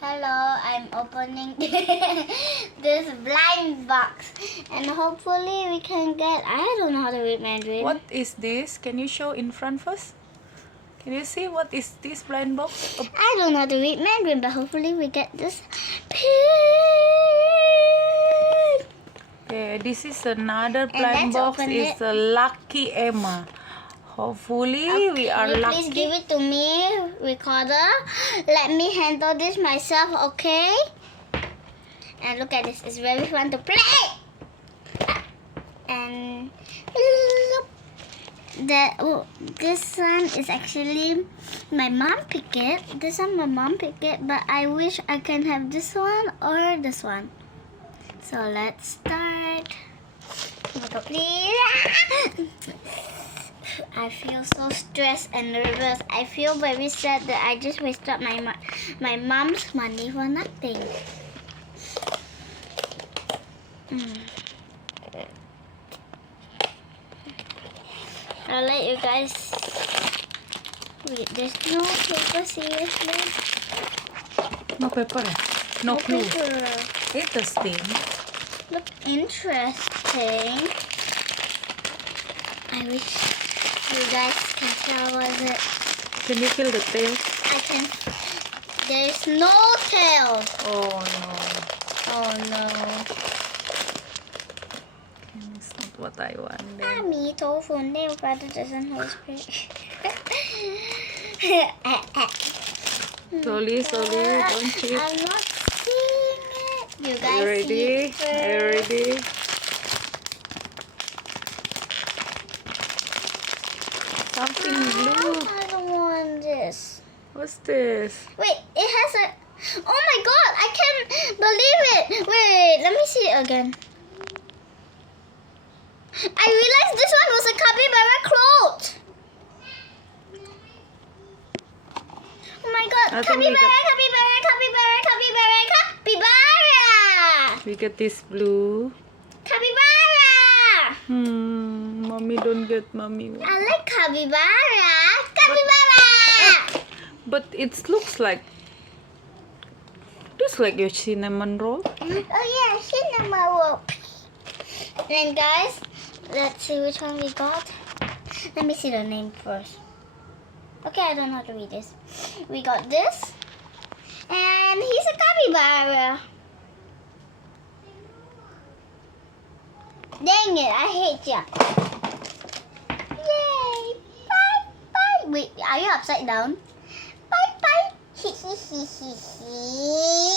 Hello, I'm opening this blind box and hopefully we can get, I don't know how to read Mandarin. What is this? Can you show in front first? Can you see what is this blind box? Oh, I don't know how to read Mandarin, but hopefully we get this pin. okay, this is another And blind let's box. open It's it. a lucky Emma. Hopefully we are Please lucky. give it to me, recorder. Let me handle this myself, okay? And look at this, it's very fun to play. And this one is actually my mom picked it. This one my mom picked it, but I wish I can have this one or this one. So let's start. Oh my God, please. I feel so stressed and nervous. I feel very sad that I just wasted my mom's money for nothing. I'll let you guys. Wait, there's no paper, seriously? No paper. No clue. Paper. Interesting. Look interesting. I wish you guys can tell what it. Can you feel the tail? I can. There's no tail. Oh no. Oh no. It's not what I want. Mommy told for nail brother doesn't hold speech. Slowly, don't cheat. I'm not seeing it. You Are guys you ready? see it Are you first. ready? Something blue. I don't want this. What's this? Wait, it has a. Oh my God! I can't believe it. Wait, let me see it again. I realized this one was a capybara cloth. Oh my God! I think we Capybara, capybara, capybara, capybara, capybara, We get this blue. capybara. Mommy don't get mommy. I like capybara, capybara. But it looks like your cinnamon roll. Oh yeah, cinnamon roll. And guys, let's see which one we got. Let me see the name first. Okay, I don't know how to read this. We got this. And he's a capybara. Dang it, I hate ya. Yay! Bye, bye. Wait, are you upside down? Bye, bye. Hee hee hee hee hee.